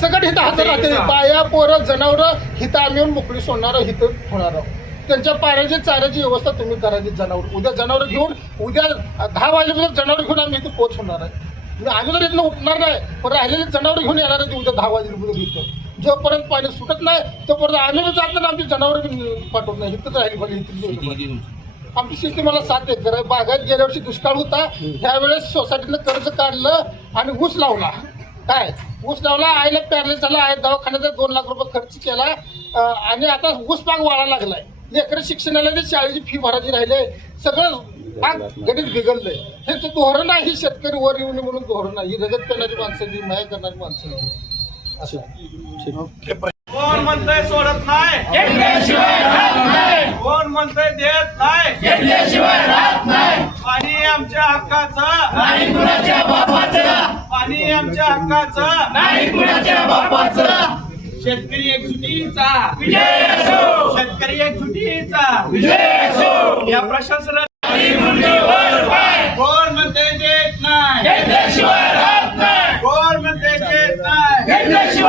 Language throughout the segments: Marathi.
सगळं हिथं हजर राहते. बाया पोरं जनावरं हिथं आम्ही येऊन मोकळी सोडणार हिथं होणार आहोत. त्यांच्या पाण्याची चाऱ्याची व्यवस्था तुम्ही करायची जनावर. उद्या जनावर घेऊन उद्या दहा वाजेपर्यंत जनावर घेऊन आम्ही इथे पोच होणार आहे. म्हणजे आम्ही तर इथनं उठणार नाही पण राहिलेले जनावर घेऊन येणार आहे उद्या दहा वाजेपर्यंत इथं. जोपर्यंत पाणी सुटत नाही तोपर्यंत आम्ही जात नाही आमची जनावर पाठवत नाही. इथंच राहील पाहिजे इथं आमची शेती मला सात एकर आहे बागायत गेल्या वर्षी दुष्काळ होता. ह्यावेळेस सोसायटीनं कर्ज काढलं आणि ऊस लावला. काय? ऊस लावला आईला पॅरलेस झाला आहे दवाखान्याचा दोन लाख रुपये खर्च केला. आणि आता ऊस बाग वाढा लागलाय. लेकर शिक्षणाला ते शाळेची फी भरायची राहिले सगळं बाग गणित बिघडलंय. हे तर धोरण आहे ही शेतकरी वर येऊ नये म्हणून धोरण आहे. ही रगत करणारी माणसं ही माया करणारी माणसं. असं आहे. कोण म्हणतंय सोडत नाही? कोण म्हणतंय देत नाही? पाणी आमच्या हक्काचं? पाणी आमच्या हक्काचं. शेतकरी एकजुटीचा. शेतकरी एकजुटीचा. या प्रशासनात कोण म्हणते देत नाही. कोण म्हणते देत नाही.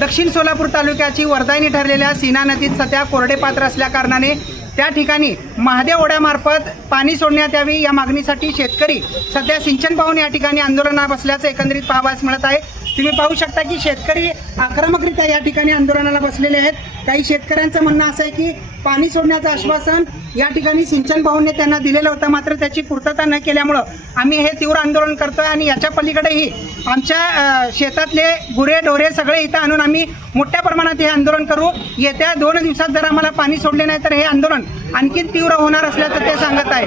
दक्षिण सोलापूर तालुक्याची वर्धायनी ठरलेल्या सीना नदीत सध्या कोरडे पात्र असल्या कारणाने त्या ठिकाणी महादेव ओढ्यामार्फत पाणी सोडण्यात यावी या मागणीसाठी शेतकरी सध्या सिंचन पाहून या ठिकाणी आंदोलनात बसल्याचं एकंदरीत पाहावास मिळत आहे. तुम्ही पाहू शकता की शेतकरी आक्रमकरित्या या ठिकाणी आंदोलनाला बसलेले आहेत. काही शेतकऱ्यांचं म्हणणं असं आहे की पाणी सोडण्याचं आश्वासन या ठिकाणी सिंचन भवनने त्यांना दिलेलं होतं. मात्र त्याची पूर्तता न केल्यामुळं आम्ही हे तीव्र आंदोलन करतोय आणि याच्या पलीकडेही आमच्या शेतातले गुरे डोरे सगळे इथं आणून आम्ही मोठ्या प्रमाणात हे आंदोलन करू. येत्या दोन दिवसात जर आम्हाला पाणी सोडले नाही तर हे आंदोलन आणखीन तीव्र होणार असल्याचं ते सांगत आहे.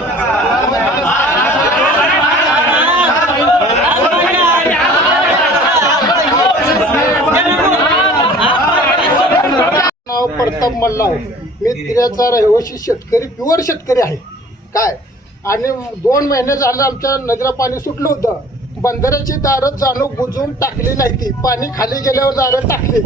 मी तिऱ्याचा रहिवासी शेतकरी प्युअर शेतकरी आहे. काय? आणि दोन महिने झालं आमच्या नदीला पाणी सुटलं होतं. बंधाऱ्याची दारं जाणून बुजून टाकली नाही ती पाणी खाली गेल्यावर दारं टाकली.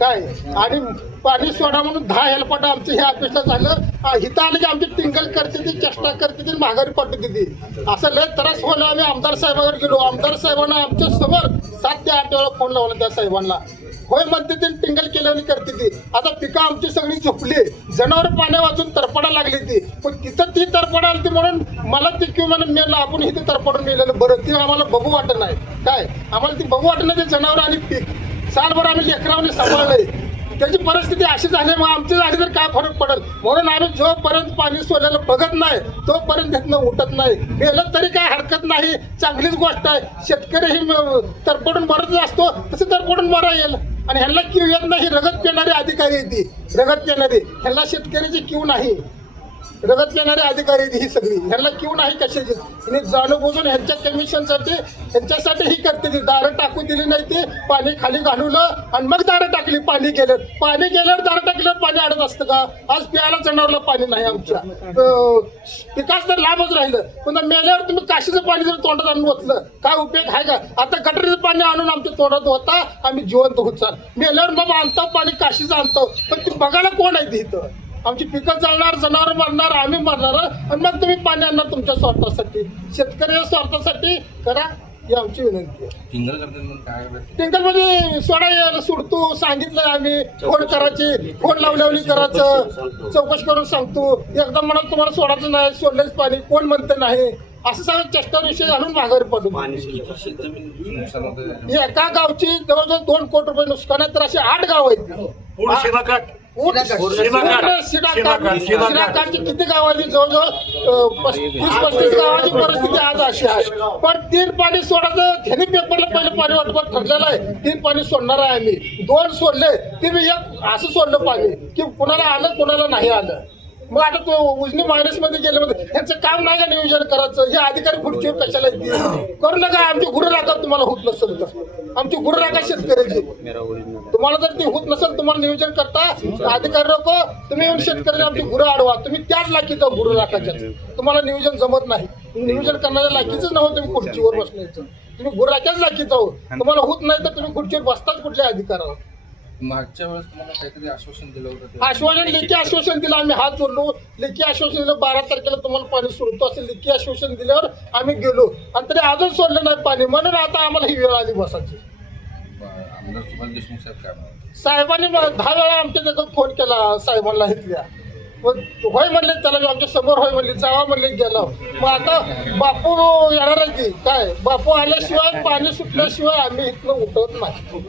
काय? आणि पाणी सोडा म्हणून दहा हेलपाट आमचं हे ऑफिसला झालं. इथं आलं की आमची टिंगल करते ती चेष्टा करते ती माघारी पाठवते ती असं लय त्रास व्हायला आम्ही आमदार साहेबांकडे गेलो. आमदार साहेबांना आमच्यासमोर सात ते आठ वेळा फोन लावला त्या साहेबांना. होय म्हणते ते टिंगल केल्याने करते ती. आता पिकं आमची सगळी झोपली जनावर पाण्या वाचून तरपडा लागली ती. पण तिथं ती तरपडा आली ती म्हणून मला ती किंवा मेलं आपण इथे तरपडून मेलेलं बरं ती आम्हाला बघू वाटत नाही. काय? आम्हाला ती बघू वाटत नाही ते जनावर आणि पीक. सालभर आम्ही लेकरावने सांभाळलंय. त्याची परिस्थिती अशी झाली मग आमची झाली तर काय फरक पडेल? म्हणून आम्ही जोपर्यंत पाणी सोडलेलं बघत नाही तोपर्यंत त्यातनं उठत नाही. गेलं तरी काय हरकत नाही. चांगलीच गोष्ट आहे. शेतकरी ही तरपडून मरत असतो. तसं तरपडून मरा येईल. आणि ह्यांना किव येत नाही रगत पेणारे अधिकारी येते रगत येणारे ह्यांना शेतकऱ्याची किव नाही. रगत येणारे अधिकारी ही सगळी. ह्यांना क्यू नाही कशाची? आणि जाणून बुजून ह्यांच्या कमिशनसाठी ह्यांच्यासाठी ही करते ती. दारं टाकून दिली नाही ते. पाणी खाली घालवलं आणि मग दारं टाकली. पाणी गेलं. पाणी गेल्यावर दारं टाकल्यावर पाणी अडत असतं का? आज प्यायला जनावरला पाणी नाही आमच्या. पिकास तर लांबच राहिलं. पण मेल्यावर तुम्ही काशीचं पाणी जर तोंडात आणून ओतलं काय उपयोग आहे का? आता गटरीचं पाणी आणून आमच्या तोंडात होता आम्ही जिवंत होत चाल. मेल्यावर मग आणतो पाणी काशीचं आणतो. पण ती बघायला कोण आहे तिथं इथं? आमची पिकं जळणार जनावर मरणार आम्ही मरणार आणि मग तुम्ही पाणी आणणार तुमच्या स्वार्थासाठी. शेतकरी स्वार्थासाठी करा ही आमची विनंती आहे. टिंगल करतात म्हणून काय करायचं? टिंकलमध्ये सोडा यायला सोडतो. सांगितलं आम्ही फोन करायची. फोन लावल्यावली करायचं. चौकशी करून सांगतो. एकदा म्हणत तुम्हाला सोडायचं नाही सोडलंच पाणी. कोण म्हणतं नाही? असं सगळं चष्टा विषय घालून माघारी पडू. किती शेतजमीन नुकसान होतं ही एका गावची जवळजवळ दोन कोटी रुपये नुकसान आहे तर असे आठ गाव आहेत. पूर्ण शिराकाठ शिराकाठची किती गाव आहेत जवळजवळ अं, पस्तीस पस्तीस गावाची परिस्थिती आज अशी आहे. पण तीन पाणी सोडायचं त्यांनी पेपरला पहिले पाणी वाटप ठरलेलं आहे. तीन पाणी सोडणार आहे आम्ही. दोन सोडले ते मी एक असं सोडलं पाणी की कुणाला आलं कुणाला नाही आलं. मग आता तो उजनी मायनसमध्ये गेले मध्ये काम नाही का नियोजन करायचं? हे अधिकारी पुढचे कशाला येतील? करू नका आमची गुरु राखा तुम्हाला होत नसेल तर. आमची गुरु राखा शेतकऱ्याची तुम्हाला जर ते होत नसेल तुम्हाला नियोजन करता अधिकारी लोक तुम्ही येऊन शेतकऱ्याला आमची गुरु अडवा तुम्ही त्याच लाकीचा गुरु राखाच्या तुम्हाला नियोजन जमत नाही. नियोजन करणाऱ्या लाकीच नव्हतं तुम्ही खुर्चीवर बसण्याचं. तुम्ही गुरु राखाच लाकीचा हो तुम्हाला होत नाही तर तुम्ही खुर्चीवर बसताच कुठल्या अधिकारावर मागच्या वेळेस तुम्हाला काहीतरी आश्वासन दिलं होतं. आश्वासन लेखी आश्वासन दिलं आम्ही हात जोडलो. लेखी आश्वासन दिलं बारा तारखेला तुम्हाला पाणी सोडतो असं लेखी आश्वासन दिल्यावर आम्ही गेलो. आणि तरी अजून सोडलं नाही पाणी. म्हणून आता आम्हाला ही वेळ आली बसायची. आमदार सुभाष देशमुख साहेब काय म्हणाले? साहेबांनी मला दहा वेळा आमच्या तिथं फोन केला साहेबांना इथल्या. मग होय म्हणले त्याला आमच्यासमोर होय म्हणले जावा म्हणले गेलो. मग आता बापू येणार आहे की? काय? बापू आल्याशिवाय पाणी सुटल्याशिवाय आम्ही इथनं उठत नाही.